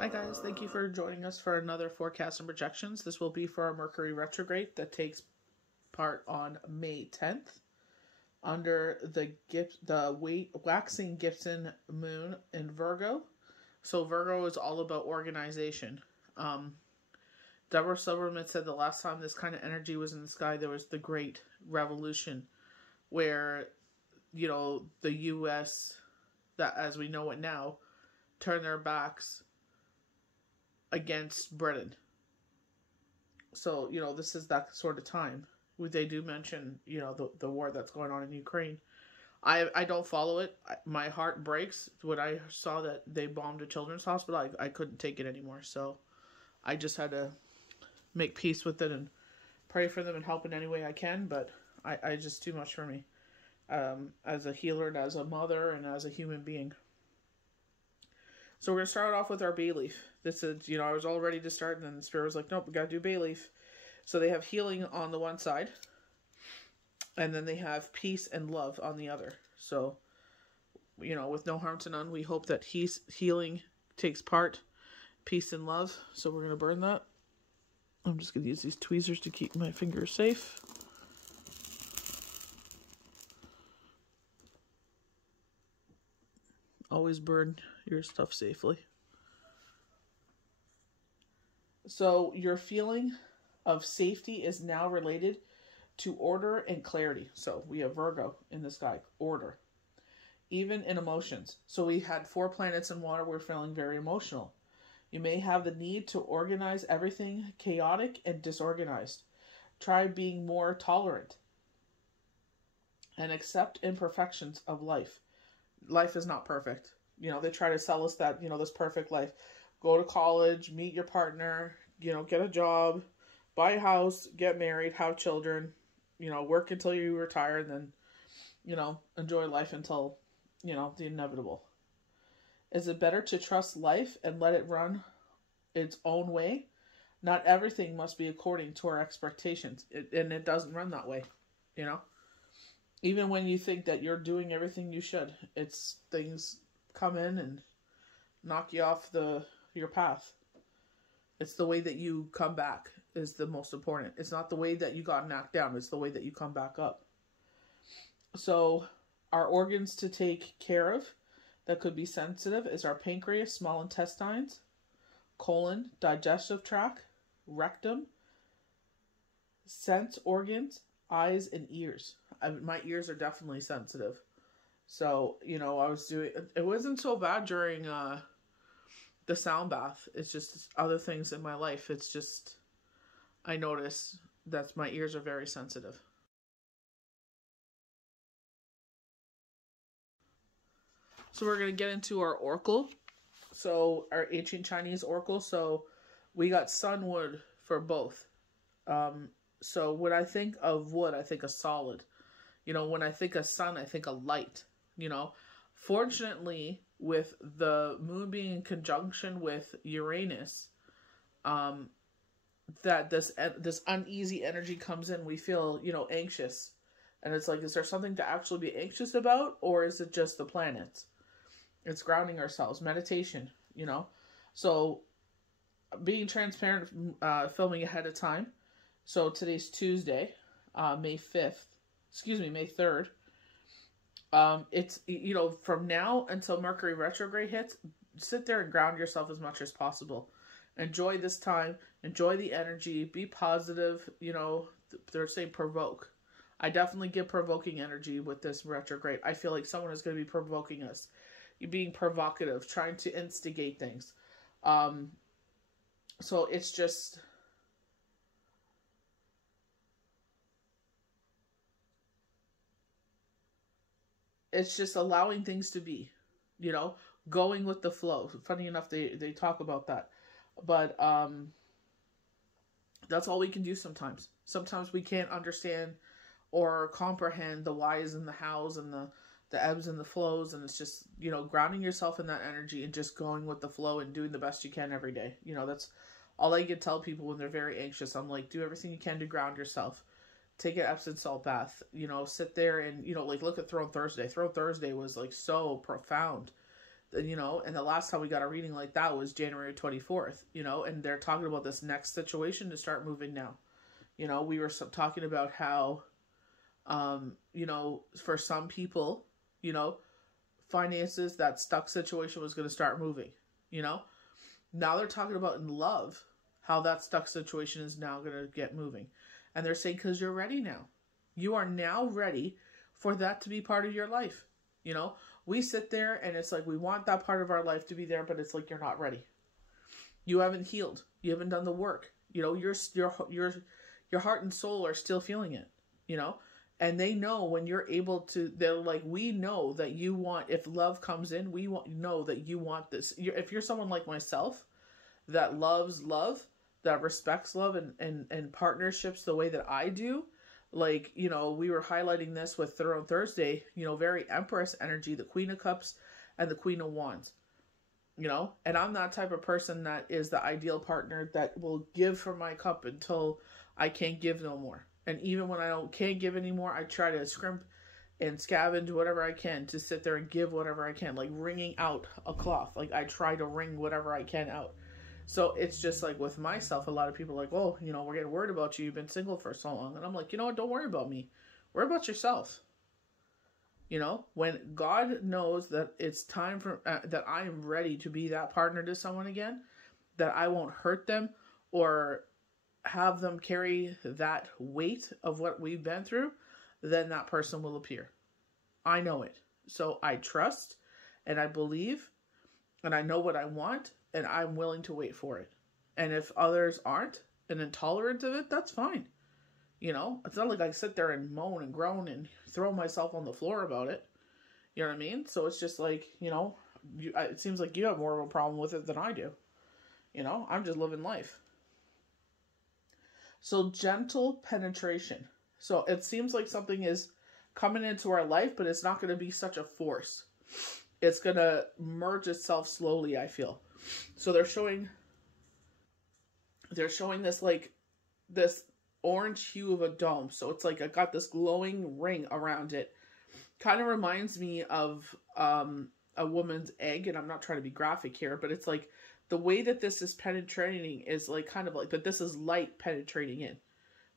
Hi guys, thank you for joining us for another forecast and projections. This will be for our Mercury retrograde that takes part on May 10th under the waxing Gibson moon in Virgo. So Virgo is all about organization. Deborah Silverman said the last time this kind of energy was in the sky, there was the Great Revolution, where, the U.S., that as we know it now, turned their backs against Britain. So, this is that sort of time. They do mention, the war that's going on in Ukraine. I don't follow it. My heart breaks when I saw that they bombed a children's hospital. I couldn't take it anymore. So I just had to make peace with it and pray for them and help in any way I can. But I just too much for me. As a healer and as a mother and as a human being. So we're going to start off with our bay leaf. This is, I was all ready to start, and then the spirit was like, nope, we got to do bay leaf. So they have healing on the one side, and then they have peace and love on the other. So, with no harm to none, we hope that healing takes part, peace and love. So we're going to burn that. I'm just going to use these tweezers to keep my fingers safe. Always burn your stuff safely. So your feeling of safety is now related to order and clarity. So we have Virgo in the sky, order. Even in emotions. So we had 4 planets in water. We're feeling very emotional. You may have the need to organize everything chaotic and disorganized. Try being more tolerant and accept imperfections of life. Life is not perfect. They try to sell us that, this perfect life. Go to college, meet your partner, get a job, buy a house, get married, have children, work until you retire, and then, enjoy life until, the inevitable. Is it better to trust life and let it run its own way? Not everything must be according to our expectations. And it doesn't run that way, Even when you think that you're doing everything you should, it's things come in and knock you off your path. It's the way that you come back is the most important. It's not the way that you got knocked down. It's the way that you come back up. So our organs to take care of that could be sensitive is our pancreas, small intestines, colon, digestive tract, rectum, sense organs, eyes, and ears. My ears are definitely sensitive. So, it wasn't so bad during the sound bath. It's just other things in my life. It's just, I notice that my ears are very sensitive. So we're going to get into our oracle. So our ancient Chinese oracle. So we got sunwood for both. So when I think of wood, I think of solid. When I think of sun, I think of light. Fortunately, with the moon being in conjunction with Uranus, that this uneasy energy comes in. We feel, anxious. And it's like, is there something to actually be anxious about? Or is it just the planets? It's grounding ourselves. Meditation, So, being transparent, filming ahead of time. So, today's Tuesday, May 3rd. It's, from now until Mercury retrograde hits, sit there and ground yourself as much as possible. Enjoy this time. Enjoy the energy. Be positive. They're saying provoke. I definitely get provoking energy with this retrograde. I feel like someone is going to be provoking us. You're being provocative, trying to instigate things. So it's just... It's just allowing things to be, going with the flow. Funny enough, they talk about that. But that's all we can do sometimes. Sometimes we can't understand or comprehend the whys and the hows and the ebbs and the flows. And it's just, grounding yourself in that energy and just going with the flow and doing the best you can every day. That's all I can tell people when they're very anxious. I'm like, do everything you can to ground yourself. Take an Epsom salt bath, sit there and, look at Throne Thursday. Throne Thursday was, so profound. You know, and the last time we got a reading like that was January 24th, you know, and they're talking about this next situation to start moving now. You know, we were talking about how, you know, for some people, you know, finances, that stuck situation was going to start moving, you know. Now they're talking about in love, how that stuck situation is now going to get moving. And they're saying, because you're ready now. You are now ready for that to be part of your life. You know, we sit there and it's like, we want that part of our life to be there, but it's like, you're not ready. You haven't healed. You haven't done the work. You know, your heart and soul are still feeling it, you know, and they know when you're able to, they're like, we know that you want, if love comes in, know that you want this. If you're someone like myself that loves love, that respects love and partnerships the way that I do, like, you know, we were highlighting this with Throne Thursday, you know, very Empress energy, the Queen of Cups and the Queen of Wands, you know, and I'm that type of person that is the ideal partner that will give from my cup until I can't give no more. And even when I can't give anymore, I try to scrimp and scavenge whatever I can to sit there and give whatever I can, like wringing out a cloth. Like I try to wring whatever I can out. So it's just like with myself, a lot of people are like, oh, you know, we're getting worried about you. You've been single for so long. And I'm like, you know what? Don't worry about me. Worry about yourself. You know, when God knows that it's time for, that I am ready to be that partner to someone again, that I won't hurt them or have them carry that weight of what we've been through, then that person will appear. I know it. So I trust and I believe and I know what I want and I'm willing to wait for it. And if others aren't and intolerant of it, that's fine. You know, it's not like I sit there and moan and groan and throw myself on the floor about it. You know what I mean? So it's just like, you know, it seems like you have more of a problem with it than I do. You know, I'm just living life. So gentle penetration. So it seems like something is coming into our life, but it's not going to be such a force. It's going to merge itself slowly, I feel. So they're showing this like this orange hue of a dome. So it's like I got this glowing ring around it. Kind of reminds me of a woman's egg, and I'm not trying to be graphic here, but it's like the way that this is penetrating is like kind of like, but this is light penetrating in.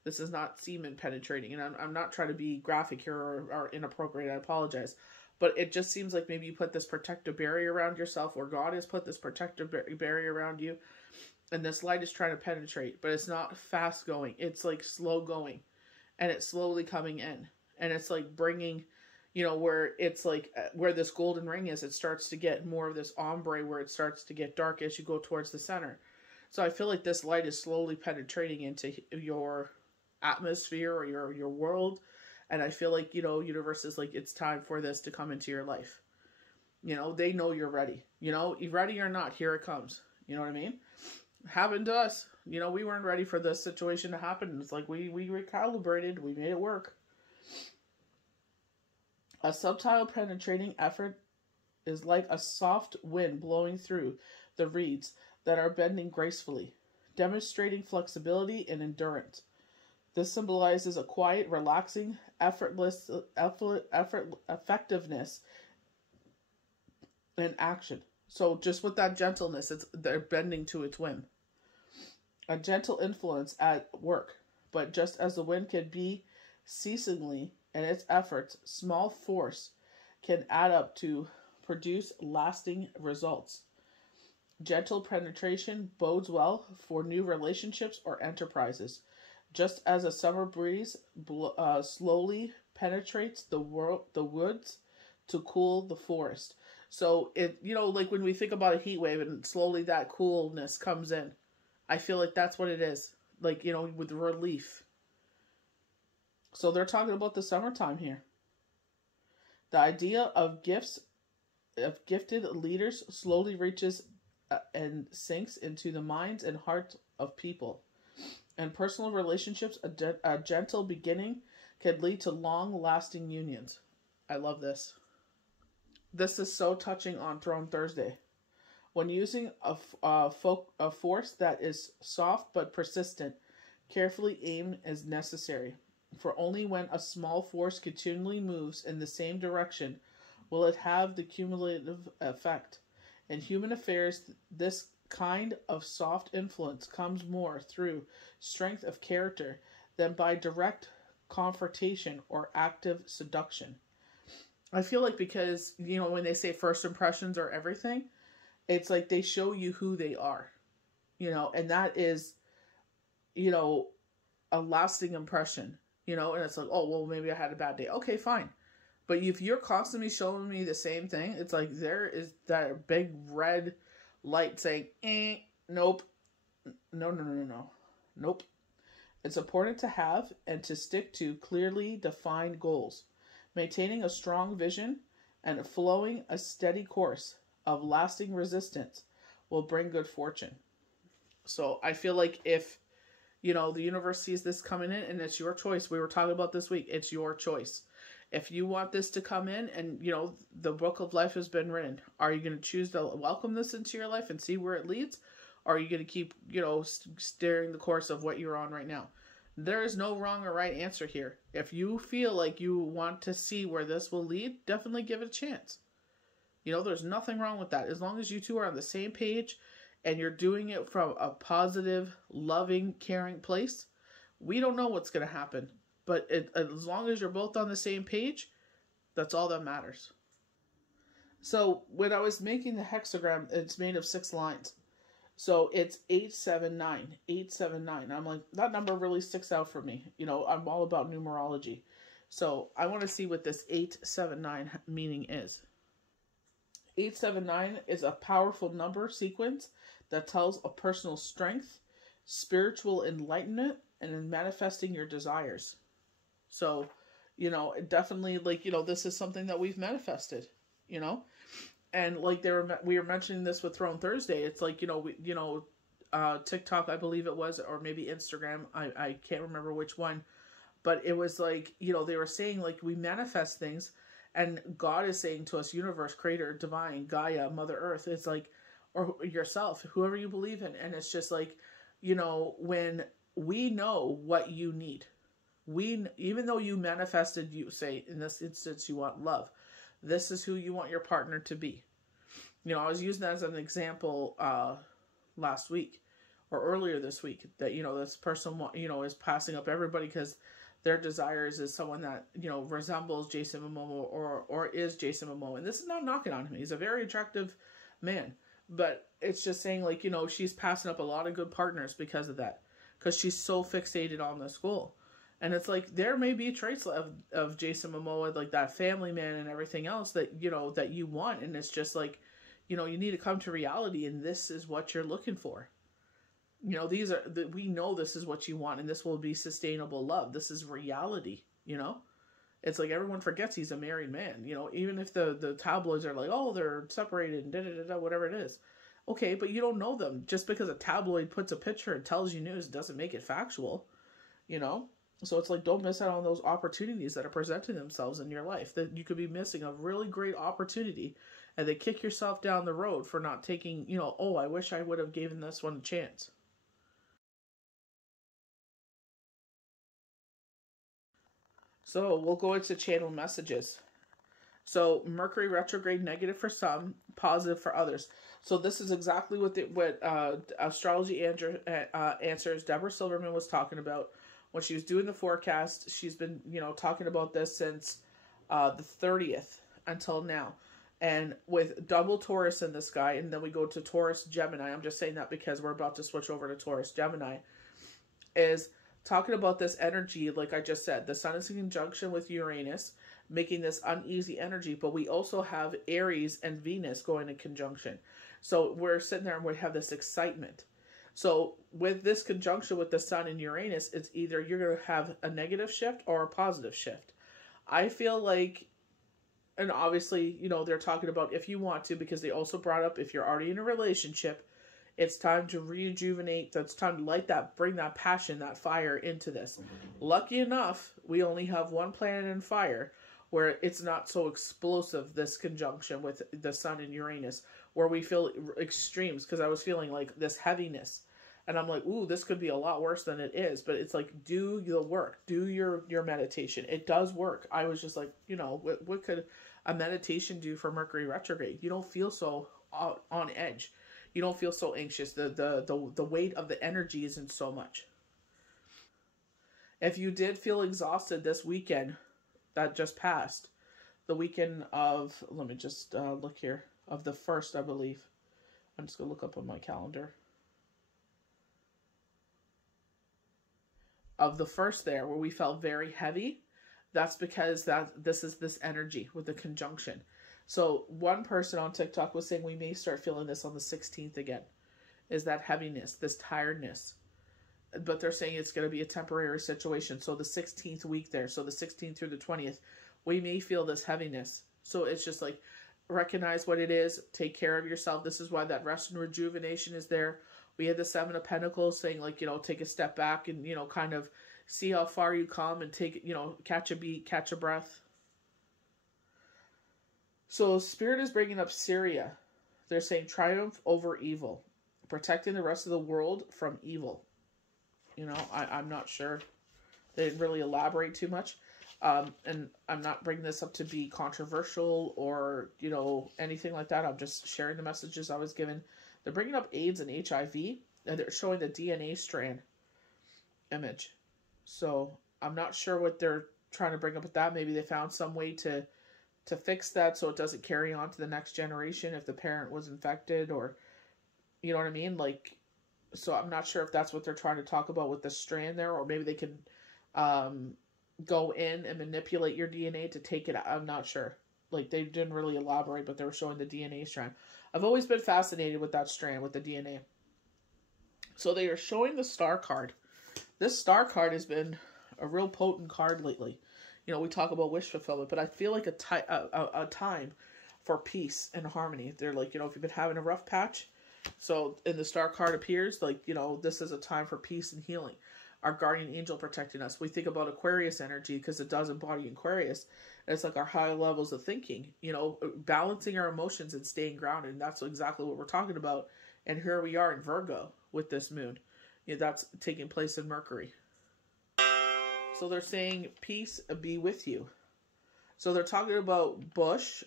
This is not semen penetrating. And I'm not trying to be graphic here or inappropriate. I apologize. But it just seems like maybe you put this protective barrier around yourself, or God has put this protective barrier around you. And this light is trying to penetrate, but it's not fast going. It's like slow going. And it's slowly coming in. And it's like bringing, you know, where it's like, where this golden ring is, it starts to get more of this ombre where it starts to get dark as you go towards the center. So I feel like this light is slowly penetrating into your atmosphere or your world. And I feel like, you know, universe is like, it's time for this to come into your life. You know, they know you're ready. You know, you're ready or not, here it comes. You know what I mean? Happened to us. You know, we weren't ready for this situation to happen. It's like we recalibrated. We made it work. A subtle penetrating effort is like a soft wind blowing through the reeds that are bending gracefully, demonstrating flexibility and endurance. This symbolizes a quiet, relaxing, effortless effectiveness in action. So just with that gentleness, they're bending to its whim. A gentle influence at work, but just as the wind can be ceasingly in its efforts, small force can add up to produce lasting results. Gentle penetration bodes well for new relationships or enterprises. Just as a summer breeze slowly penetrates the woods to cool the forest. So it, you know, like when we think about a heat wave and slowly that coolness comes in, I feel like that's what it is. Like, you know, with relief. So they're talking about the summertime here. The idea of gifted leaders slowly reaches and sinks into the minds and hearts of people. And personal relationships, a gentle beginning can lead to long-lasting unions. I love this. This is so touching on Throne Thursday. When using a force that is soft but persistent, carefully aimed is necessary. For only when a small force continually moves in the same direction will it have the cumulative effect. In human affairs, this kind of soft influence comes more through strength of character than by direct confrontation or active seduction. I feel like because, when they say first impressions are everything, it's like they show you who they are, and that is, a lasting impression, and it's like, oh, well, maybe I had a bad day. Okay, fine. But if you're constantly showing me the same thing, it's like there is that big red light saying, nope, no. Nope. It's important to have and to stick to clearly defined goals. Maintaining a strong vision and flowing a steady course of lasting resistance will bring good fortune. So I feel like if, the universe sees this coming in and it's your choice, we were talking about this week, it's your choice. If you want this to come in and, the book of life has been written, are you going to choose to welcome this into your life and see where it leads? Or are you going to keep, steering the course of what you're on right now? There is no wrong or right answer here. If you feel like you want to see where this will lead, definitely give it a chance. There's nothing wrong with that. As long as you two are on the same page and you're doing it from a positive, loving, caring place, we don't know what's going to happen. But as long as you're both on the same page, that's all that matters. So when I was making the hexagram, it's made of 6 lines. So it's 879, 879. I'm like, that number really sticks out for me. I'm all about numerology. So I want to see what this 879 meaning is. 879 is a powerful number sequence that tells of personal strength, spiritual enlightenment, and in manifesting your desires. So, definitely, this is something that we've manifested, and like we were mentioning this with Throne Thursday. It's like, TikTok, I believe it was, or maybe Instagram. I can't remember which one, but it was like, they were saying like we manifest things, and God is saying to us, universe, creator, divine, Gaia, Mother Earth. It's like, or yourself, whoever you believe in. And it's just like, when we know what you need, even though you manifested, you say in this instance, you want love. This is who you want your partner to be. I was using that as an example last week or earlier this week that, this person, is passing up everybody because their desires is someone that, resembles Jason Momoa or is Jason Momoa. And this is not knocking on him. He's a very attractive man. But it's just saying like, she's passing up a lot of good partners because of that. Because she's so fixated on this goal. And it's like, there may be traits of Jason Momoa, like that family man and everything else that, that you want. And it's just like, you need to come to reality and this is what you're looking for. We know this is what you want and this will be sustainable love. This is reality, It's like everyone forgets he's a married man, even if the tabloids are like, oh, they're separated and da-da-da-da, whatever it is. Okay, but you don't know them. Just because a tabloid puts a picture and tells you news doesn't make it factual, So it's like, don't miss out on those opportunities that are presenting themselves in your life. That you could be missing a really great opportunity and then kick yourself down the road for not taking, oh, I wish I would have given this one a chance. So we'll go into channel messages. So Mercury retrograde, negative for some, positive for others. So this is exactly what Astrology Answers Deborah Silverman was talking about. When she was doing the forecast, she's been, talking about this since the 30th until now. And with double Taurus in the sky, and then we go to Taurus Gemini. I'm just saying that because we're about to switch over to Taurus Gemini. Is talking about this energy, like I just said. The sun is in conjunction with Uranus, making this uneasy energy. But we also have Aries and Venus going in conjunction. So we're sitting there and we have this excitement. So with this conjunction with the sun and Uranus, it's either you're going to have a negative shift or a positive shift. I feel like, and obviously, they're talking about if you want to, because they also brought up if you're already in a relationship, it's time to rejuvenate. It's time to light that, bring that passion, that fire into this. Lucky enough, we only have one planet in fire where it's not so explosive, this conjunction with the sun and Uranus, where we feel extremes, because I was feeling like this heaviness. And I'm like, ooh, this could be a lot worse than it is. But it's like, do the work. Do your meditation. It does work. I was just like, what could a meditation do for Mercury retrograde? You don't feel so on edge. You don't feel so anxious. The weight of the energy isn't so much. If you did feel exhausted this weekend that just passed, the weekend of, let me just look here, of the 1st, I believe. I'm just going to look up on my calendar. Of the 1st there, where we felt very heavy, that's because this is this energy with the conjunction. So one person on TikTok was saying we may start feeling this on the 16th again, is that heaviness, this tiredness. But they're saying it's going to be a temporary situation. So the 16th week there, so the 16th through the 20th, we may feel this heaviness. So it's just like, recognize what it is, take care of yourself. This is why that rest and rejuvenation is there. We had the 7 of Pentacles saying, like, you know, take a step back and, you know, kind of see how far you come and take, you know, catch a beat, catch a breath. So Spirit is bringing up Syria. They're saying triumph over evil, protecting the rest of the world from evil. You know, I'm not sure. They didn't really elaborate too much. And I'm not bringing this up to be controversial or, you know, anything like that. I'm just sharing the messages I was given. They're bringing up AIDS and HIV, and they're showing the DNA strand image. So I'm not sure what they're trying to bring up with that. Maybe they found some way to fix that so it doesn't carry on to the next generation if the parent was infected, or, you know what I mean? Like, so I'm not sure if that's what they're trying to talk about with the strand there, or maybe they can go in and manipulate your DNA to take it out. I'm not sure. Like, they didn't really elaborate, but they were showing the DNA strand. I've always been fascinated with that strand, with the DNA. So they are showing the star card. This star card has been a real potent card lately. You know, we talk about wish fulfillment, but I feel like a time for peace and harmony. They're like, you know, if you've been having a rough patch, so in the star card appears, like, you know, this is a time for peace and healing. Our guardian angel protecting us. We think about Aquarius energy because it does embody Aquarius. It's like our high levels of thinking, you know, balancing our emotions and staying grounded. And that's exactly what we're talking about. And here we are in Virgo with this moon. You know, that's taking place in Mercury. So they're saying, peace be with you. So they're talking about Bush,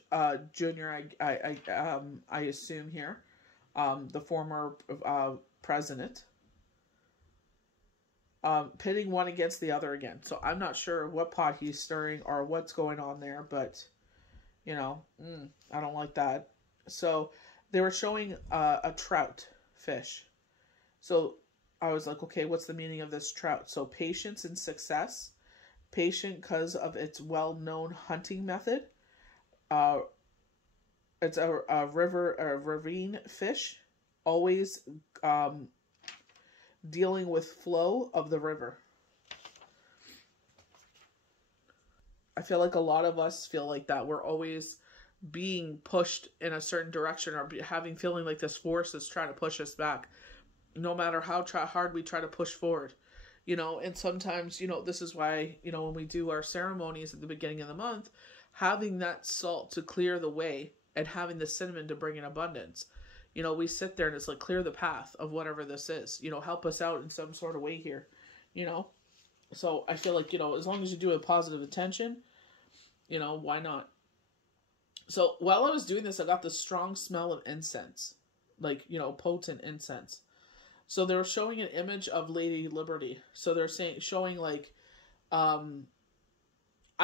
Jr., I assume here, the former president, pitting one against the other again. So I'm not sure what pot he's stirring or what's going on there, but, you know, I don't like that. So they were showing a trout fish. So I was like, okay, what's the meaning of this trout? So patience and success. Patient because of its well-known hunting method. It's a ravine fish, always dealing with flow of the river. I feel like a lot of us feel like that. We're always being pushed in a certain direction, or feeling like this force is trying to push us back. No matter how hard we try to push forward. You know, and sometimes, you know, this is why, you know, when we do our ceremonies at the beginning of the month, having that salt to clear the way and having the cinnamon to bring in abundance. You know, we sit there and it's like, clear the path of whatever this is. You know, help us out in some sort of way here. You know? So I feel like, you know, as long as you do it with positive intention, you know, why not? So while I was doing this, I got this strong smell of incense. Like, you know, potent incense. So they were showing an image of Lady Liberty. So they're showing like, I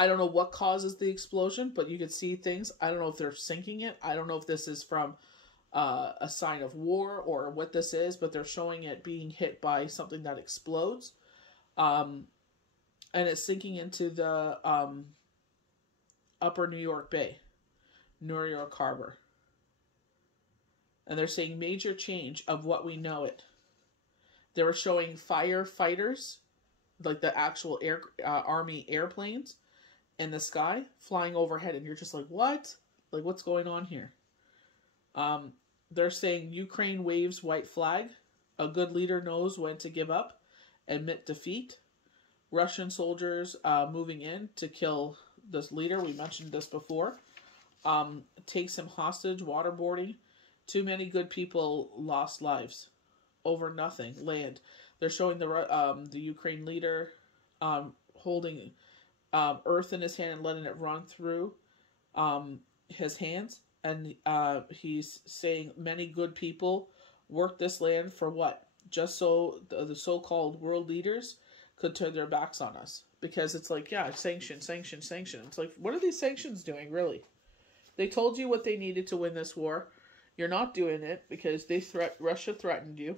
don't know what causes the explosion, but you could see things. I don't know if they're sinking it. I don't know if this is from a sign of war or what this is, but they're showing it being hit by something that explodes. And it's sinking into the upper New York Bay, New York Harbor. And they're saying major change of what we know it. They were showing firefighters, like the actual army airplanes in the sky flying overhead. And you're just like, what? Like, what's going on here? They're saying Ukraine waves white flag. A good leader knows when to give up, admit defeat. Russian soldiers moving in to kill this leader. We mentioned this before. Takes him hostage, waterboarding. Too many good people lost lives over nothing. Land. They're showing the Ukraine leader holding earth in his hand and letting it run through his hands. And he's saying many good people worked this land for what? Just so the so-called world leaders could turn their backs on us. Because it's like, yeah, sanction, sanction, sanction. It's like, what are these sanctions doing, really? They told you what they needed to win this war. You're not doing it because Russia threatened you.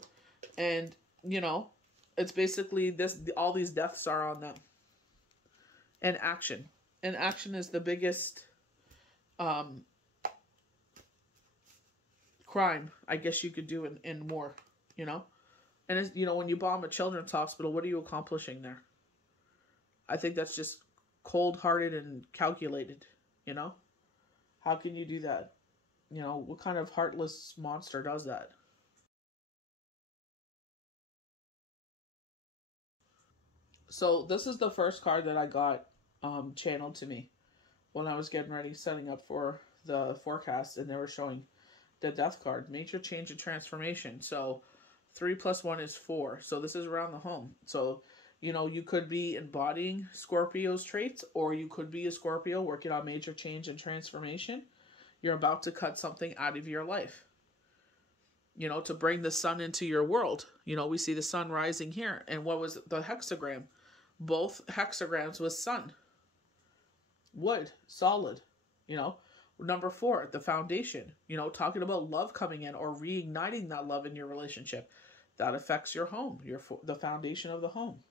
And, you know, it's basically this. All these deaths are on them. And action. And action is the biggest crime, I guess you could do in war, you know? And, it's, you know, when you bomb a children's hospital, what are you accomplishing there? I think that's just cold-hearted and calculated, you know? How can you do that? You know, what kind of heartless monster does that? So this is the first card that I got channeled to me when I was getting ready, setting up for the forecast, and they were showing the death card, major change and transformation. So 3 + 1 is 4. So this is around the home. So, you know, you could be embodying Scorpio's traits, or you could be a Scorpio working on major change and transformation. You're about to cut something out of your life, you know, to bring the sun into your world. You know, we see the sun rising here. And what was the hexagram? Both hexagrams was sun. Wood, solid, you know. Number 4, the foundation, you know, talking about love coming in or reigniting that love in your relationship. That affects your home, the foundation of the home.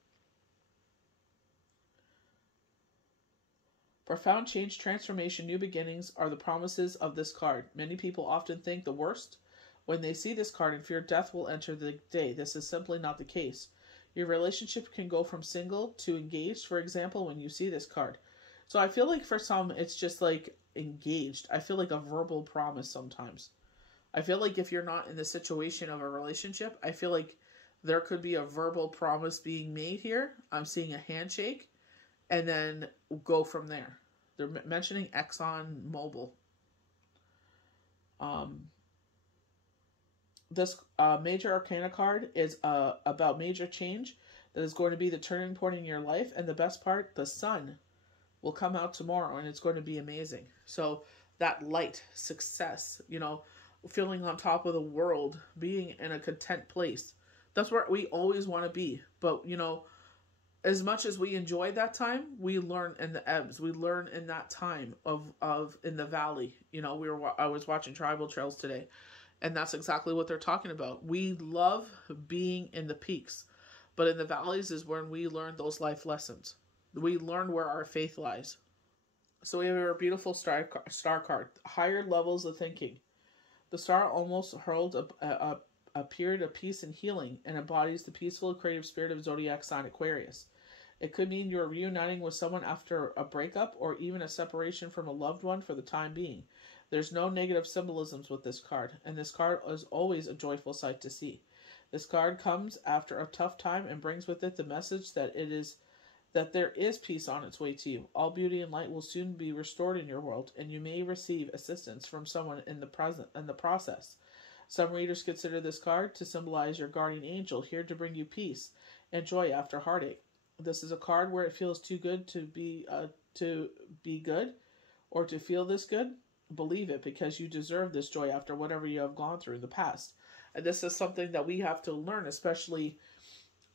Profound change, transformation, new beginnings are the promises of this card. Many people often think the worst when they see this card and fear death will enter the day. This is simply not the case. Your relationship can go from single to engaged, for example, when you see this card. So I feel like for some, it's just like engaged. I feel like a verbal promise sometimes. I feel like if you're not in the situation of a relationship, I feel like there could be a verbal promise being made here. I'm seeing a handshake and then go from there. They're mentioning Exxon Mobil. This major arcana card is about major change that is going to be the turning point in your life. And the best part, the sun will come out tomorrow and it's going to be amazing. So that light, success, you know, feeling on top of the world, being in a content place. That's where we always want to be. But, you know, as much as we enjoy that time, we learn in the ebbs. We learn in that time of in the valley. You know, I was watching Tribal Trails today, and that's exactly what they're talking about. We love being in the peaks, but in the valleys is when we learn those life lessons. We learn where our faith lies. So we have our beautiful star card, higher levels of thinking. The star almost hurled a period of peace and healing and embodies the peaceful, creative spirit of zodiac sign Aquarius. It could mean you're reuniting with someone after a breakup or even a separation from a loved one for the time being. There's no negative symbolisms with this card, and this card is always a joyful sight to see. This card comes after a tough time and brings with it the message that there is peace on its way to you. All beauty and light will soon be restored in your world, and you may receive assistance from someone in the process. Some readers consider this card to symbolize your guardian angel, here to bring you peace and joy after heartache. This is a card where it feels too good to be good, or to feel this good. Believe it, because you deserve this joy after whatever you have gone through in the past. And this is something that we have to learn, especially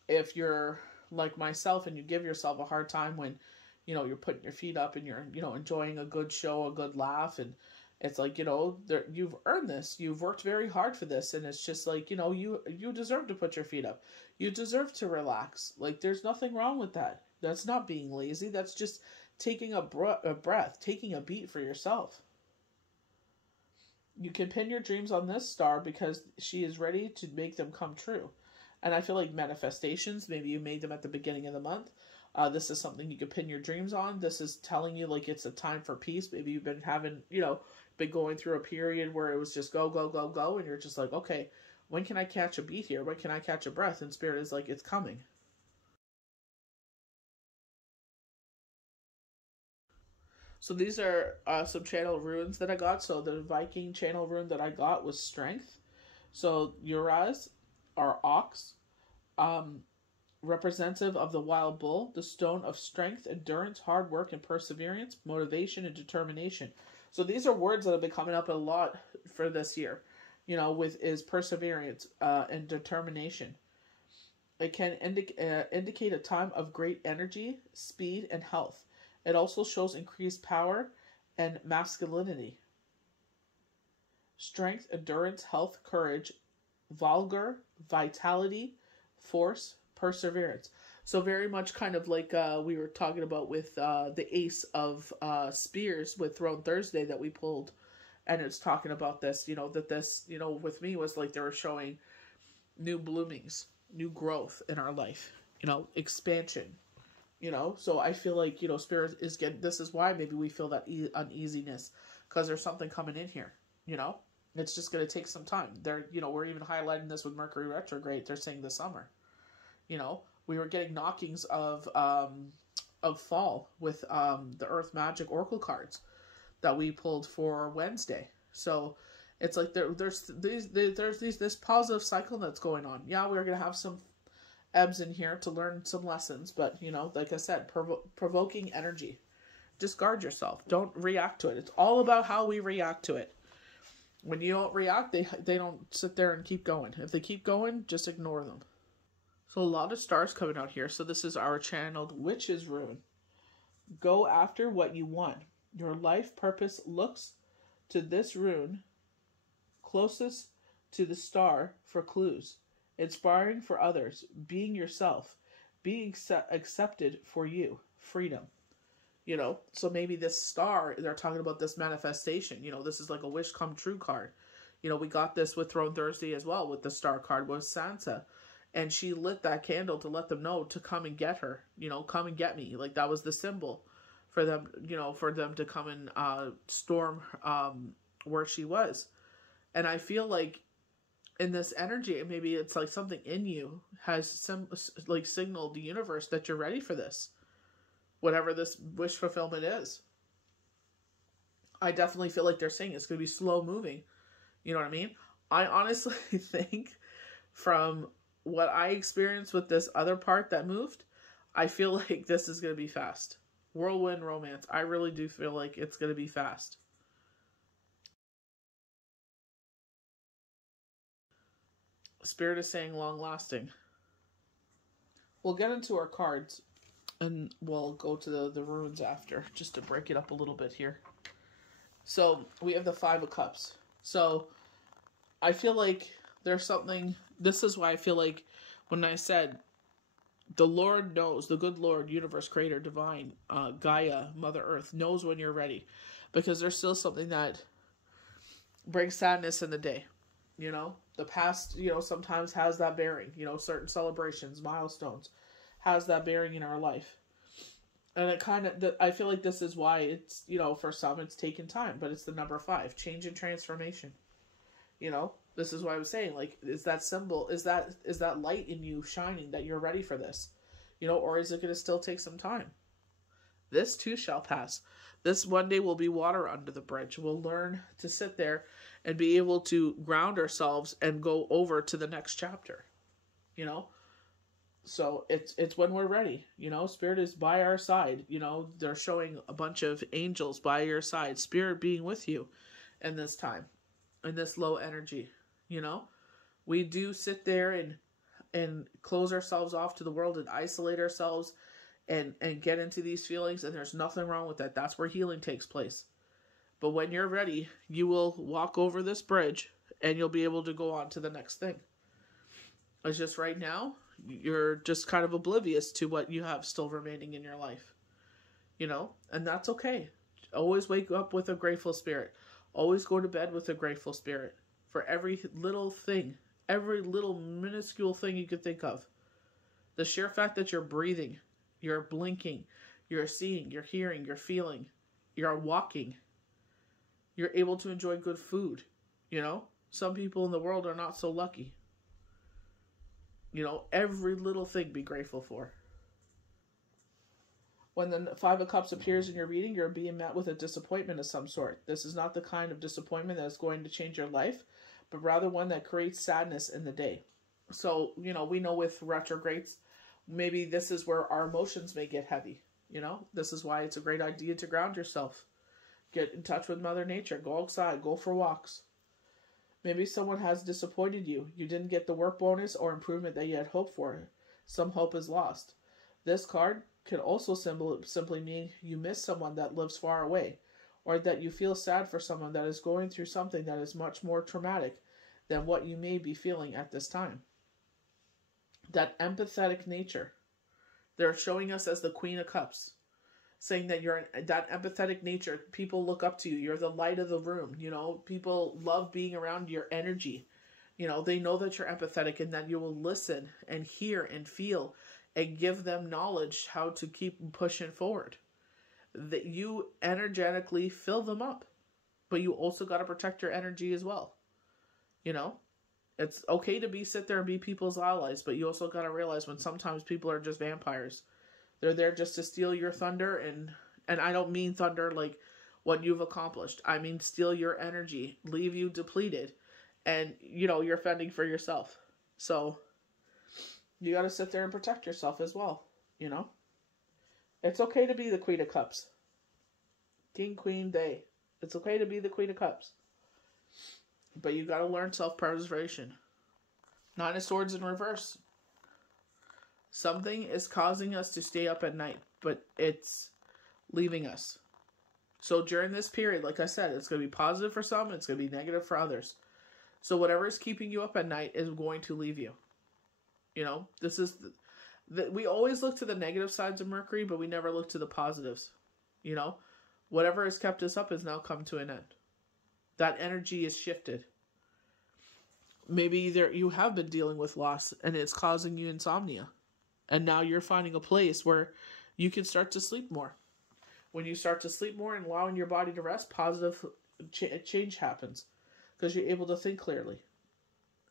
if you're like myself and you give yourself a hard time when, you know, you're putting your feet up and you're, you know, enjoying a good show, a good laugh, and it's like, you know, you've earned this. You've worked very hard for this. And it's just like, you know, you deserve to put your feet up. You deserve to relax. Like, there's nothing wrong with that. That's not being lazy. That's just taking a breath, taking a beat for yourself. You can pin your dreams on this star because she is ready to make them come true. And I feel like manifestations, maybe you made them at the beginning of the month. This is something you can pin your dreams on. This is telling you like it's a time for peace. Maybe you've been having, you know, been going through a period where it was just go, go, go, go. And you're just like, okay, when can I catch a beat here? When can I catch a breath? And Spirit is like, it's coming. So these are some channel runes that I got. So the Viking channel rune that I got was strength. So Uraz are ox. representative of the wild bull, the stone of strength, endurance, hard work, and perseverance, motivation, and determination. So these are words that have been coming up a lot for this year, with is perseverance and determination. It can indicate a time of great energy, speed, and health. It also shows increased power and masculinity. Strength, endurance, health, courage, valor, vitality, force, perseverance. So very much kind of like we were talking about with the Ace of Spears with Throne Thursday that we pulled. And it's talking about this, that this, with me was like they were showing new bloomings, new growth in our life, expansion, So I feel like, Spirit is getting, this is why maybe we feel that uneasiness, because there's something coming in here, It's just going to take some time. We're even highlighting this with Mercury Retrograde. They're saying this summer. We were getting knockings of fall with the Earth Magic Oracle cards that we pulled for Wednesday. So it's like there's this positive cycle that's going on. Yeah, we're going to have some ebbs in here to learn some lessons, but like I said, provoking energy. Just guard yourself. Don't react to it. It's all about how we react to it. When you don't react, they don't sit there and keep going. If they keep going, just ignore them. So a lot of stars coming out here. So this is our channeled Witch's Rune. Go after what you want. Your life purpose looks to this rune closest to the star for clues. Inspiring for others. Being yourself. Being accepted for you. Freedom. So maybe this star, they're talking about this manifestation. This is like a wish come true card. We got this with Throne Thursday as well with the star card was Sansa. And she lit that candle to let them know to come and get her, come and get me. Like that was the symbol for them, for them to come and storm where she was. And I feel like in this energy, maybe it's like something in you has signaled the universe that you're ready for this. Whatever this wish fulfillment is. I definitely feel like they're saying it's going to be slow moving. You know what I mean? I honestly think from what I experienced with this other part that moved, I feel like this is going to be fast. Whirlwind romance. I really do feel like it's going to be fast. Spirit is saying long lasting. We'll get into our cards. And we'll go to the runes after, just to break it up a little bit here. So, we have the Five of Cups. So, I feel like there's something, this is why I feel like when I said, the Lord knows, the good Lord, universe, creator, divine, Gaia, Mother Earth, knows when you're ready. Because there's still something that brings sadness in the day. The past, sometimes has that bearing. Certain celebrations, milestones. Has that bearing in our life. And it kind of, I feel like this is why it's, for some it's taken time, but it's the number 5, change and transformation. This is why I was saying, like, is that symbol, is that light in you shining that you're ready for this? Or is it going to still take some time? This too shall pass. This one day will be water under the bridge. We'll learn to sit there and be able to ground ourselves and go over to the next chapter. So it's when we're ready, Spirit is by our side, they're showing a bunch of angels by your side, Spirit being with you in this time, in this low energy, we do sit there and close ourselves off to the world and isolate ourselves and get into these feelings. And there's nothing wrong with that. That's where healing takes place. But when you're ready, you will walk over this bridge and you'll be able to go on to the next thing. It's just right now, you're just kind of oblivious to what you have still remaining in your life, and that's okay. Always wake up with a grateful spirit. Always go to bed with a grateful spirit for every little thing, every little minuscule thing you could think of. The sheer fact that you're breathing, you're blinking, you're seeing, you're hearing, you're feeling, you're walking, you're able to enjoy good food. Some people in the world are not so lucky. Every little thing be grateful for. When the Five of Cups appears in your reading, you're being met with a disappointment of some sort. This is not the kind of disappointment that is going to change your life, but rather one that creates sadness in the day. So, we know with retrogrades, Maybe this is where our emotions may get heavy. You know, this is why it's a great idea to ground yourself. Get in touch with Mother Nature. Go outside. Go for walks. Maybe someone has disappointed you. You didn't get the work bonus or improvement that you had hoped for. Some hope is lost. This card could also simply mean you miss someone that lives far away, or that you feel sad for someone that is going through something that is much more traumatic than what you may be feeling at this time. That empathetic nature. They're showing us as the Queen of Cups, saying that you're that empathetic nature. People look up to you. You're the light of the room. You know, people love being around your energy. You know, they know that you're empathetic and that you will listen and hear and feel and give them knowledge how to keep pushing forward. That you energetically fill them up, but you also got to protect your energy as well. You know, it's okay to sit there and be people's allies, but you also got to realize when sometimes people are just vampires. They're there just to steal your thunder, and I don't mean thunder like what you've accomplished. I mean steal your energy, leave you depleted, and, you know, you're fending for yourself. So you got to sit there and protect yourself as well, you know. It's okay to be the Queen of Cups. King, Queen, they. It's okay to be the Queen of Cups. But you got to learn self-preservation. Nine of Swords in reverse. Something is causing us to stay up at night, but it's leaving us. So during this period, like I said, it's going to be positive for some, it's going to be negative for others. So whatever is keeping you up at night is going to leave you. You know, this is... we always look to the negative sides of Mercury, but we never look to the positives. You know, whatever has kept us up has now come to an end. That energy is shifted. Maybe either you have been dealing with loss and it's causing you insomnia. And now you're finding a place where you can start to sleep more. When you start to sleep more and allowing your body to rest, positive change happens. Because you're able to think clearly.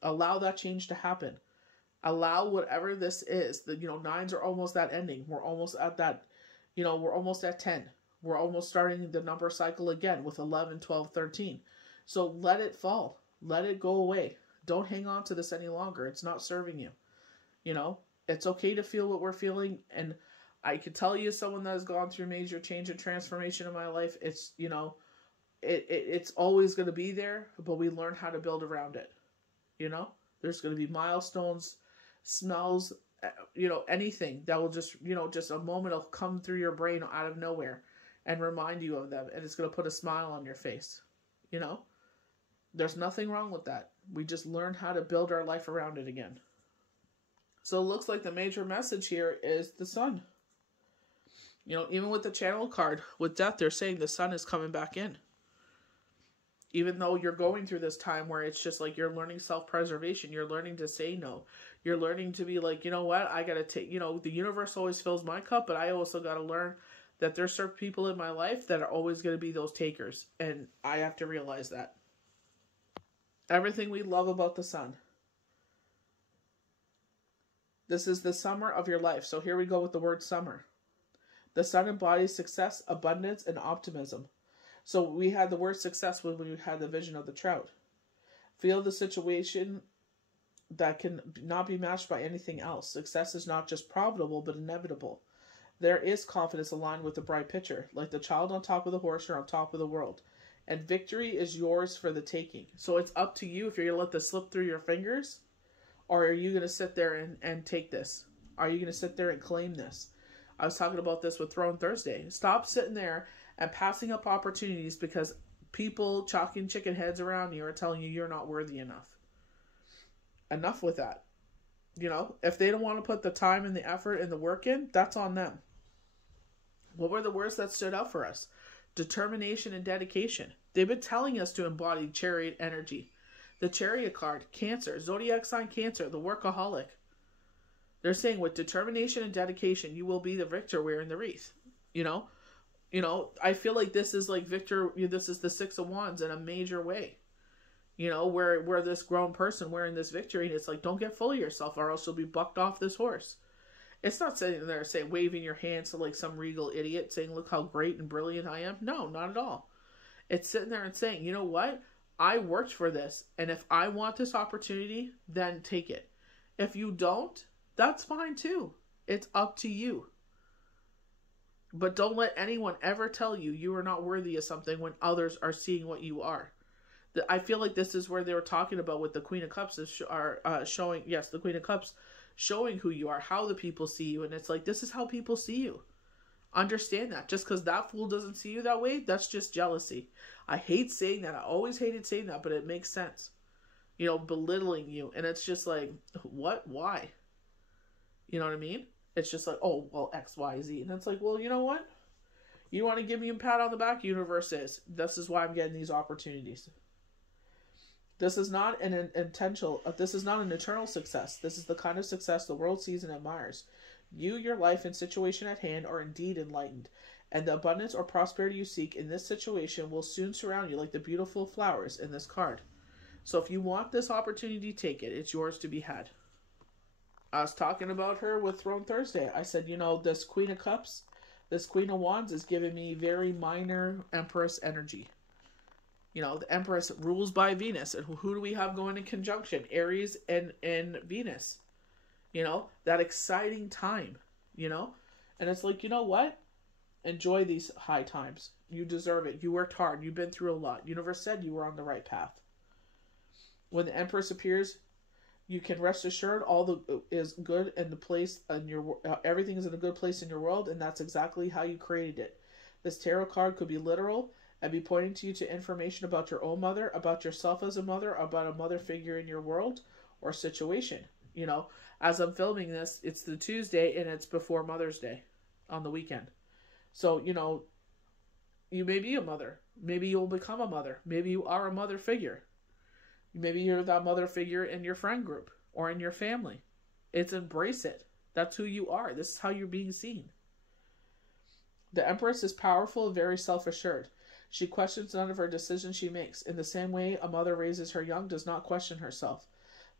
Allow that change to happen. Allow whatever this is. Nines are almost that ending. We're almost at that, we're almost at 10. We're almost starting the number cycle again with 11, 12, 13. So let it fall. Let it go away. Don't hang on to this any longer. It's not serving you. You know, it's okay to feel what we're feeling. And I can tell you, someone that has gone through major change and transformation in my life, it's, it's always going to be there, but we learn how to build around it. You know, there's going to be milestones, smells, anything that will just, just a moment will come through your brain out of nowhere and remind you of them. And it's going to put a smile on your face. You know, there's nothing wrong with that. We just learn how to build our life around it again. So it looks like the major message here is the sun. Even with the channel card, with death, they're saying the sun is coming back in. Even though you're going through this time where it's just like you're learning self-preservation, you're learning to say no. You're learning to be like, you know what, I got to take, the universe always fills my cup, but I also got to learn that there's certain people in my life that are always going to be those takers. And I have to realize that. Everything we love about the sun. This is the summer of your life. So here we go with the word summer. The sun embodies success, abundance, and optimism. So we had the word success when we had the vision of the trout. Feel the situation that can not be matched by anything else. Success is not just probable, but inevitable. There is confidence aligned with the bright picture, like the child on top of the horse or on top of the world. And victory is yours for the taking. So it's up to you if you're going to let this slip through your fingers, or are you going to sit there and take this? Are you going to sit there and claim this? I was talking about this with Throne Thursday. Stop sitting there and passing up opportunities because people chalking chicken heads around you are telling you you're not worthy enough. Enough with that. If they don't want to put the time and the effort and the work in, that's on them. What were the words that stood out for us? Determination and dedication. They've been telling us to embody Chariot energy. The Chariot card, Cancer, zodiac sign Cancer, the workaholic. They're saying with determination and dedication, you will be the victor wearing the wreath. I feel like this is like Victor, this is the Six of Wands in a major way. Where this grown person wearing this victory, and it's like, don't get full of yourself or else you'll be bucked off this horse. It's not sitting there saying, waving your hands to like some regal idiot saying, look how great and brilliant I am. No, not at all. It's sitting there and saying, you know what? I worked for this. And if I want this opportunity, then take it. If you don't, that's fine too. It's up to you. But don't let anyone ever tell you you are not worthy of something when others are seeing what you are. I feel like this is where they were talking about with the Queen of Cups are showing, yes, the Queen of Cups showing who you are, how the people see you. And it's like, this is how people see you. Understand that. Just because that fool doesn't see you that way, that's just jealousy. I hate saying that. I always hated saying that, but it makes sense. You know, belittling you. And it's just like, what? Why? You know what I mean? It's just like, oh, well, X, Y, Z. And it's like, well, you know what? You want to give me a pat on the back? Universe is. This is why I'm getting these opportunities. This is not an intentional, this is not an eternal success. This is the kind of success the world sees and admires. You, your life, and situation at hand are indeed enlightened, and the abundance or prosperity you seek in this situation will soon surround you like the beautiful flowers in this card. So if you want this opportunity, take it. It's yours to be had. I was talking about her with Throne Thursday. I said, you know, this Queen of Cups, this Queen of Wands is giving me very minor Empress energy. You know, the Empress rules by Venus. And who do we have going in conjunction? Aries and Venus. You know, that exciting time, you know? And it's like, you know what? Enjoy these high times. You deserve it. You worked hard. You've been through a lot. Universe said you were on the right path. When the Empress appears, you can rest assured all is good in the place in your everything is in a good place in your world, and that's exactly how you created it. This tarot card could be literal and be pointing to you to information about your own mother, about yourself as a mother, about a mother figure in your world or situation. You know, as I'm filming this, it's the Tuesday and it's before Mother's Day on the weekend. So, you know, you may be a mother. Maybe you'll become a mother. Maybe you are a mother figure. Maybe you're that mother figure in your friend group or in your family. It's embrace it. That's who you are. This is how you're being seen. The Empress is powerful and very self-assured. She questions none of her decisions she makes. In the same way a mother raises her young does not question herself.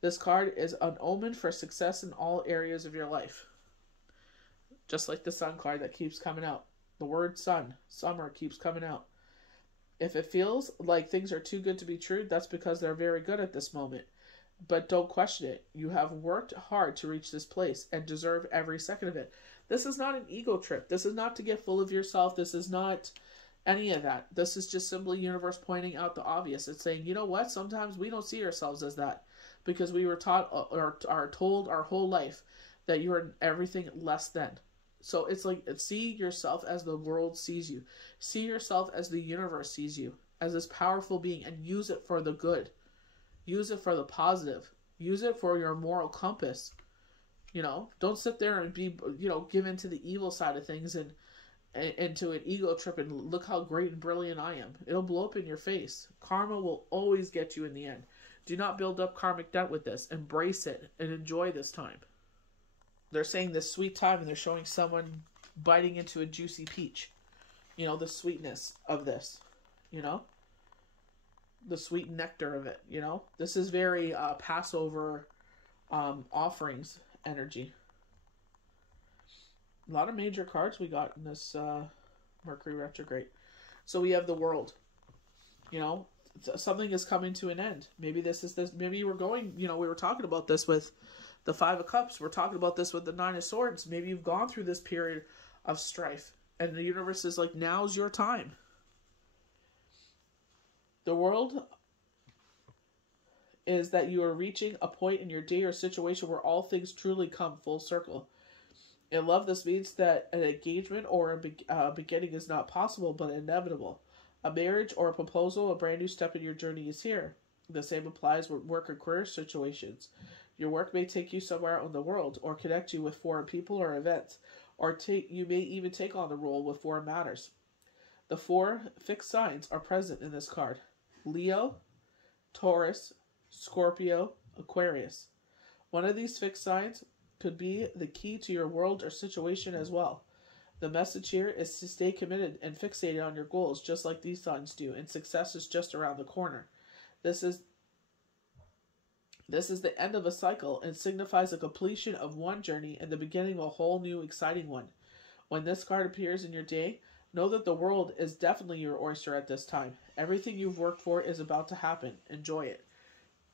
This card is an omen for success in all areas of your life. Just like the Sun card that keeps coming out. The word sun, summer, keeps coming out. If it feels like things are too good to be true, that's because they're very good at this moment. But don't question it. You have worked hard to reach this place and deserve every second of it. This is not an ego trip. This is not to get full of yourself. This is not any of that. This is just simply universe pointing out the obvious. It's saying, you know what? Sometimes we don't see ourselves as that because we were taught or are told our whole life that you are everything less than. So it's like, see yourself as the world sees you. See yourself as the universe sees you, as this powerful being, and use it for the good. Use it for the positive. Use it for your moral compass. You know, don't sit there and be, you know, give into the evil side of things and into an ego trip and look how great and brilliant I am. It'll blow up in your face. Karma will always get you in the end. Do not build up karmic debt with this. Embrace it and enjoy this time. They're saying this sweet time and they're showing someone biting into a juicy peach. You know, the sweetness of this, you know, the sweet nectar of it, you know. This is very Passover offerings energy. A lot of major cards we got in this Mercury retrograde. So we have the world, you know, something is coming to an end. Maybe this is this, maybe we're going, you know, we were talking about this with the Five of Cups. We're talking about this with the Nine of Swords. Maybe you've gone through this period of strife. And the universe is like, now's your time. The world is that you are reaching a point in your day or situation where all things truly come full circle. In love, this means that an engagement or a beginning is not possible, but inevitable. A marriage or a proposal, a brand new step in your journey is here. The same applies with work or career situations. Your work may take you somewhere in the world, or connect you with foreign people or events, or you may even take on the role with foreign matters. The 4 fixed signs are present in this card: Leo, Taurus, Scorpio, Aquarius. One of these fixed signs could be the key to your world or situation as well. The message here is to stay committed and fixated on your goals, just like these signs do, and success is just around the corner. This is the end of a cycle and signifies the completion of one journey and the beginning of a whole new exciting one. When this card appears in your day, know that the world is definitely your oyster at this time. Everything you've worked for is about to happen. Enjoy it.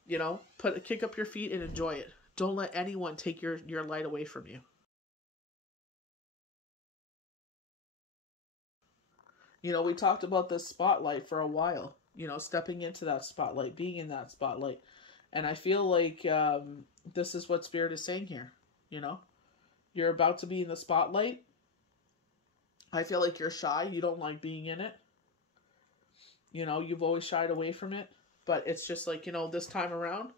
You know, kick up your feet and enjoy it. Don't let anyone take your light away from you. You know, we talked about this spotlight for a while, you know, stepping into that spotlight, being in that spotlight. And I feel like this is what Spirit is saying here, you know. You're about to be in the spotlight. I feel like you're shy. You don't like being in it. You know, you've always shied away from it. But it's just like, you know, this time around,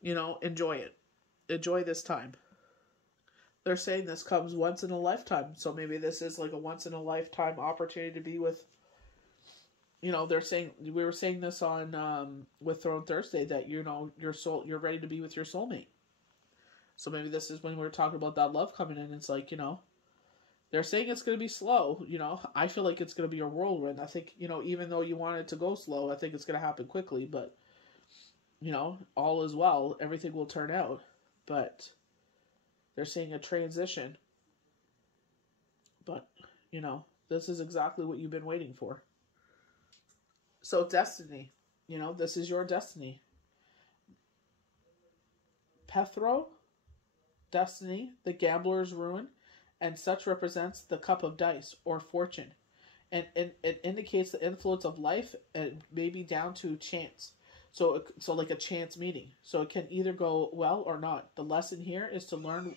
you know, enjoy it. Enjoy this time. They're saying this comes once in a lifetime. So maybe this is like a once in a lifetime opportunity to be with, you know, they're saying, we were saying this on, with Throne Thursday, that, you know, you're ready to be with your soulmate. So maybe this is when we were talking about that love coming in. It's like, you know, they're saying it's going to be slow. You know, I feel like it's going to be a whirlwind. I think, you know, even though you want it to go slow, I think it's going to happen quickly. But, you know, all is well. Everything will turn out. But they're saying a transition. But, you know, this is exactly what you've been waiting for. So destiny. You know, this is your destiny. Pethro, destiny, the gambler's rune, and such represents the cup of dice or fortune. And it indicates the influence of life and maybe down to chance. So like a chance meeting. So it can either go well or not. The lesson here is to learn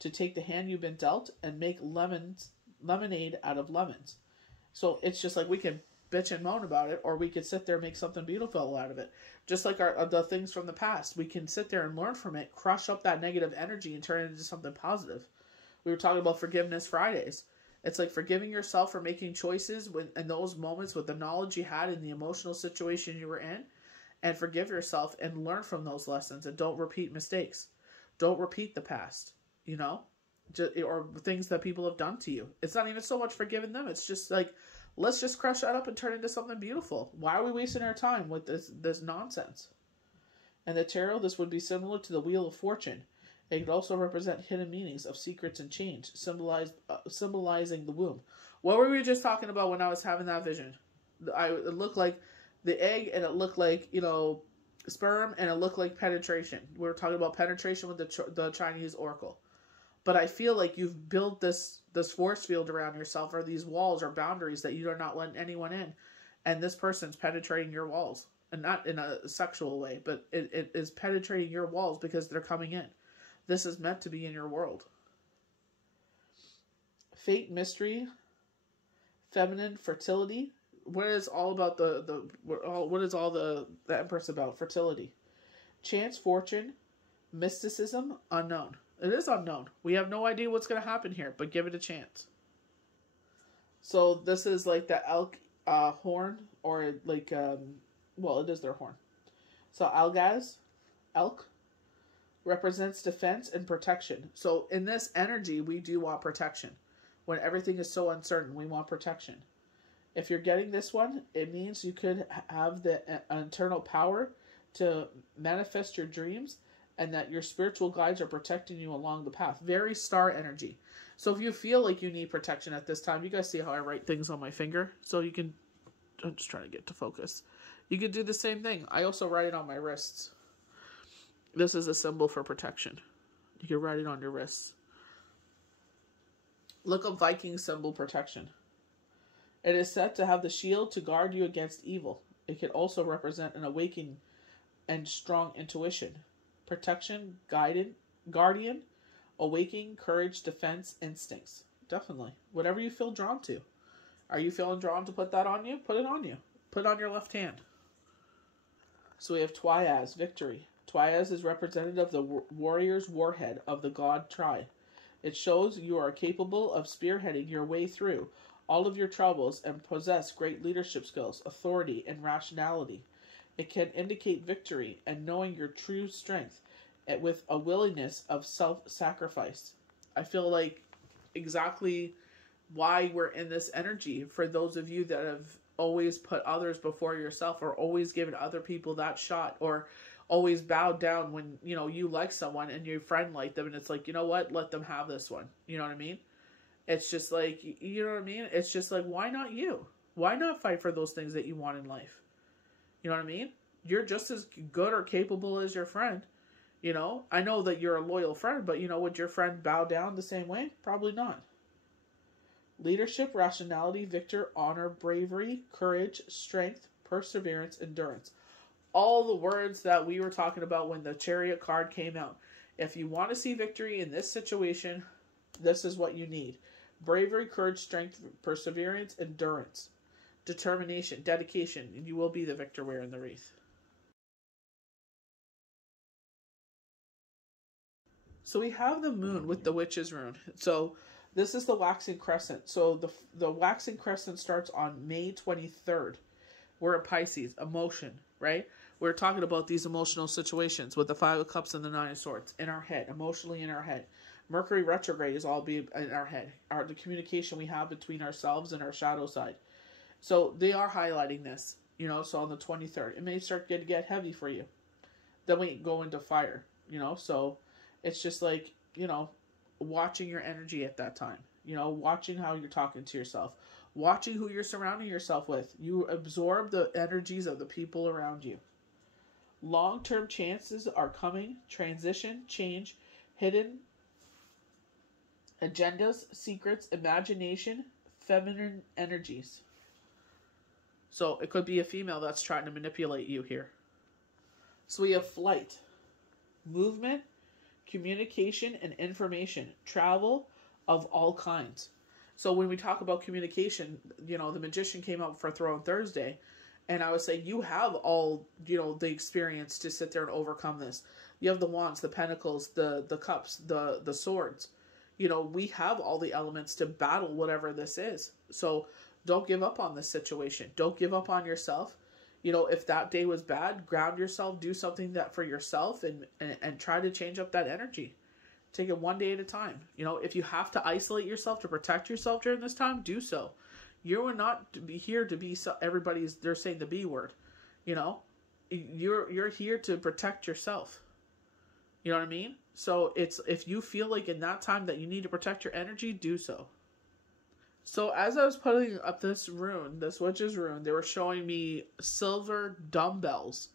to take the hand you've been dealt and make lemonade out of lemons. So it's just like we can bitch and moan about it, or we could sit there and make something beautiful out of it. Just like the things from the past, we can sit there and learn from it, crush up that negative energy and turn it into something positive. We were talking about Forgiveness Fridays. It's like forgiving yourself for making choices in those moments with the knowledge you had in the emotional situation you were in, and forgive yourself and learn from those lessons and don't repeat mistakes. Don't repeat the past, you know, or things that people have done to you. It's not even so much forgiving them. It's just like, let's just crush that up and turn it into something beautiful. Why are we wasting our time with this nonsense? And the tarot, this would be similar to the Wheel of Fortune. It could also represent hidden meanings of secrets and change, symbolizing the womb. What were we just talking about when I was having that vision? It looked like the egg, and it looked like, you know, sperm, and it looked like penetration. We were talking about penetration with the Chinese oracle. But I feel like you've built this force field around yourself, or these walls or boundaries that you are not letting anyone in. And this person's penetrating your walls. And not in a sexual way, but it is penetrating your walls because they're coming in. This is meant to be in your world. Fate, mystery, feminine, fertility. What is all about what is all the Empress about? Fertility. Chance, fortune, mysticism, unknown. It is unknown. We have no idea what's going to happen here, but give it a chance. So this is like the elk horn, or like, well, it is their horn. So algaz, elk, represents defense and protection. So in this energy, we do want protection. When everything is so uncertain, we want protection. If you're getting this one, it means you could have the internal power to manifest your dreams, and that your spiritual guides are protecting you along the path. Very star energy. So if you feel like you need protection at this time, you guys see how I write things on my finger? So you can, I'm just trying to get to focus. You can do the same thing. I also write it on my wrists. This is a symbol for protection. You can write it on your wrists. Look up Viking symbol protection. It is said to have the shield to guard you against evil. It could also represent an awakening and strong intuition. Protection, guardian, awakening, courage, defense, instincts. Definitely. Whatever you feel drawn to. Are you feeling drawn to put that on you? Put it on you. Put it on your left hand. So we have Twiaz, victory. Twiaz is representative of the warrior's warhead of the god Tri. It shows you are capable of spearheading your way through all of your troubles and possess great leadership skills, authority, and rationality. It can indicate victory and knowing your true strength with a willingness of self-sacrifice. I feel like exactly why we're in this energy, for those of you that have always put others before yourself, or always given other people that shot, or always bowed down when, you know, you like someone and your friend liked them, and it's like, you know what, let them have this one. You know what I mean? It's just like, you know what I mean? It's just like, why not you? Why not fight for those things that you want in life? You know what I mean? You're just as good or capable as your friend. You know, I know that you're a loyal friend, but, you know, would your friend bow down the same way? Probably not. Leadership, rationality, victor, honor, bravery, courage, strength, perseverance, endurance. All the words that we were talking about when the Chariot card came out. If you want to see victory in this situation, this is what you need. Bravery, courage, strength, perseverance, endurance, determination, dedication, and you will be the victor wearing the wreath. So we have the moon with the witch's rune. So this is the waxing crescent. So the waxing crescent starts on May 23rd. We're in Pisces, emotion, right? We're talking about these emotional situations with the Five of Cups and the Nine of Swords in our head, emotionally in our head. Mercury retrograde is all be in our head. The communication we have between ourselves and our shadow side. So they are highlighting this, you know, so on the 23rd. It may start to get heavy for you. Then we go into fire, you know, so it's just like, you know, watching your energy at that time. You know, watching how you're talking to yourself. Watching who you're surrounding yourself with. You absorb the energies of the people around you. Long-term chances are coming. Transition, change, hidden agendas, secrets, imagination, feminine energies. So it could be a female that's trying to manipulate you here. So we have flight, movement, communication, and information. Travel of all kinds. So when we talk about communication, you know, the magician came out for Throne Thursday, and I would say you have all, you know, the experience to sit there and overcome this. You have the wands, the pentacles, the cups, the swords. You know, we have all the elements to battle whatever this is. So don't give up on this situation. Don't give up on yourself. You know, if that day was bad, ground yourself, do something that for yourself, and try to change up that energy. Take it one day at a time. You know, if you have to isolate yourself to protect yourself during this time, do so. You are not to be here to be everybody's, they're saying the B word. You know, you're here to protect yourself. You know what I mean? So it's, if you feel like in that time that you need to protect your energy, do so. So as I was putting up this rune, this witch's rune, they were showing me silver dumbbells.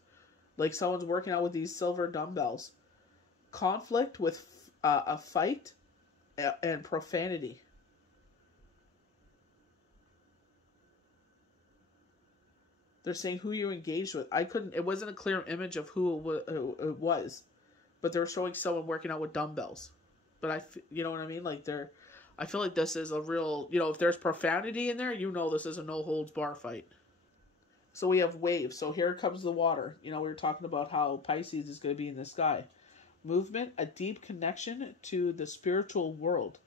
Like someone's working out with these silver dumbbells. Conflict with a fight and profanity. They're saying who you engaged with. It wasn't a clear image of who it was. But they were showing someone working out with dumbbells. But you know what I mean? Like I feel like this is a real, you know, if there's profanity in there, you know this is a no-holds-bar fight. So we have waves. So here comes the water. You know, we were talking about how Pisces is going to be in the sky. Movement, a deep connection to the spiritual world.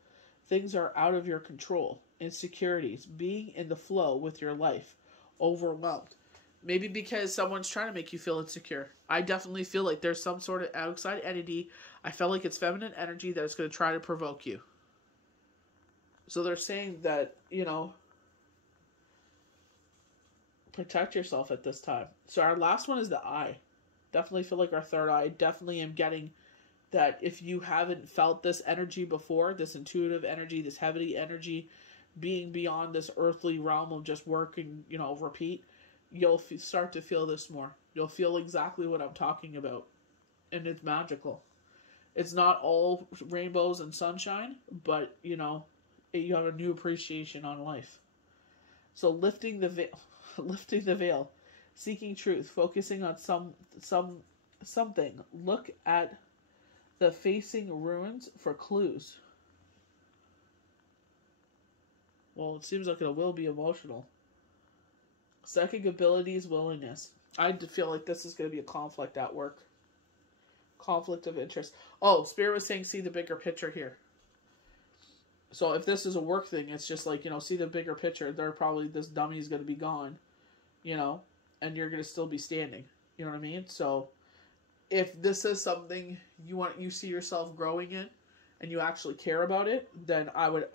Things are out of your control. Insecurities, being in the flow with your life. Overwhelmed. Maybe because someone's trying to make you feel insecure. I definitely feel like there's some sort of outside entity. I feel like it's feminine energy that's going to try to provoke you. So they're saying that, you know, protect yourself at this time. So our last one is the eye. Definitely feel like our third eye. Definitely am getting that if you haven't felt this energy before, this intuitive energy, this heavy energy, being beyond this earthly realm of just working, you know, repeat, you'll start to feel this more. You'll feel exactly what I'm talking about. And it's magical. It's not all rainbows and sunshine, but, you know, you have a new appreciation on life. So lifting the veil, seeking truth, focusing on something. Look at the facing runes for clues. Well, it seems like it will be emotional. Psychic abilities, willingness. I feel like this is going to be a conflict at work. Conflict of interest. Oh, Spirit was saying see the bigger picture here. So if this is a work thing, it's just like, you know, see the bigger picture. They're probably, this dummy is going to be gone, you know, and you're going to still be standing. You know what I mean? So if this is something you see yourself growing in and you actually care about it, then I would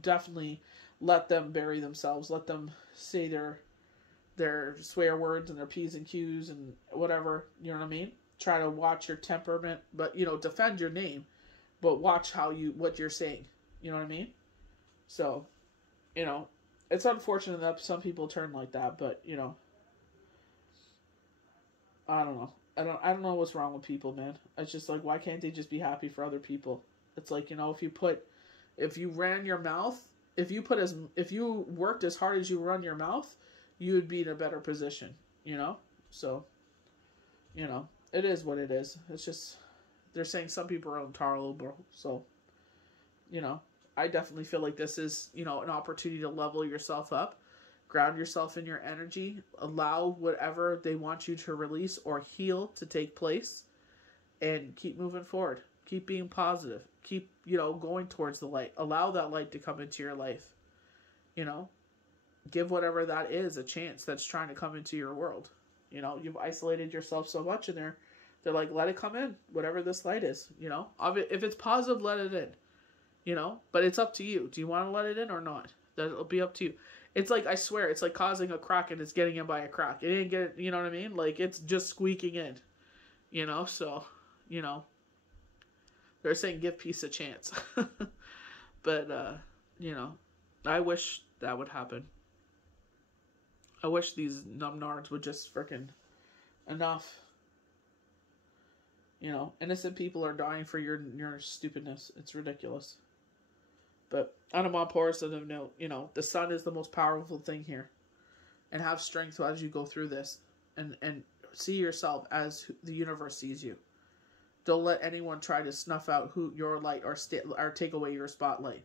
definitely let them bury themselves. Let them say their swear words and their P's and Q's and whatever. You know what I mean? Try to watch your temperament, but, you know, defend your name, but watch what you're saying. You know what I mean? So, you know, it's unfortunate that some people turn like that, but, you know, I don't know. I don't know what's wrong with people, man. It's just like, why can't they just be happy for other people? It's like, you know, if you ran your mouth if you worked as hard as you run your mouth, you would be in a better position, you know? So, you know, it is what it is. It's just, they're saying some people are intolerable. So, you know, I definitely feel like this is, you know, an opportunity to level yourself up, ground yourself in your energy, allow whatever they want you to release or heal to take place, and keep moving forward. Keep being positive. Keep, you know, going towards the light. Allow that light to come into your life. You know, give whatever that is a chance that's trying to come into your world. You know, you've isolated yourself so much in there. They're like, let it come in, whatever this light is, you know. If it's positive, let it in, you know. But it's up to you. Do you want to let it in or not? That'll be up to you. It's like, I swear, it's like causing a crack and it's getting in by a crack. It ain't get, you know what I mean? Like, it's just squeaking in, you know. So, you know, they're saying give peace a chance. But, you know, I wish that would happen. I wish these numbnards would just frickin' enough. You know, innocent people are dying for your stupidness. It's ridiculous. But on a more positive note, you know, the sun is the most powerful thing here. And have strength as you go through this. And see yourself as the universe sees you. Don't let anyone try to snuff out your light or take away your spotlight.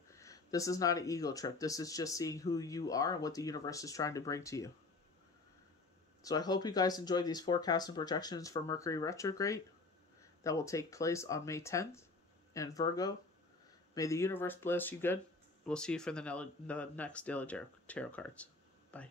This is not an ego trip. This is just seeing who you are and what the universe is trying to bring to you. So I hope you guys enjoyed these forecasts and projections for Mercury retrograde that will take place on May 10th. And Virgo, may the universe bless you good. We'll see you for the next Daily Tarot cards. Bye.